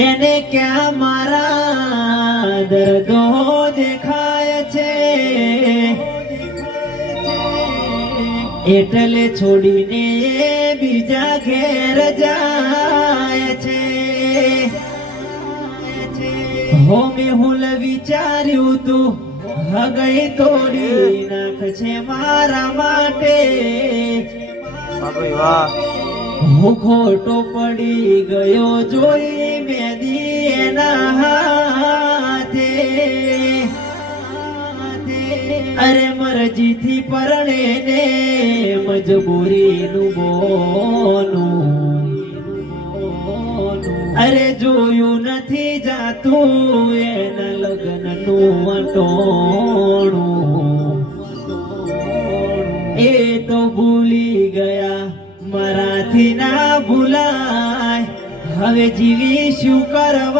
એને ક્યાં મારા દર્દો દેખાય છે, એટલે છોડીને બીજા ઘેર જાય છે। હો મેહુલ વિચાર્યું તું હગઈ તોડી નાખશે મારા માટે, હું ખોટો પડી ગયો જોઈ મેદી એના હાથે। અરે મરજીથી પરણે ને મજબૂરીનું બોનું, અરે જોયું નથી જાતું એના લગ્નનું વટોણું, એ તો ભૂલી ગયા મારાથી ના ભૂલાય, હવે જીવી શું કરવાનું।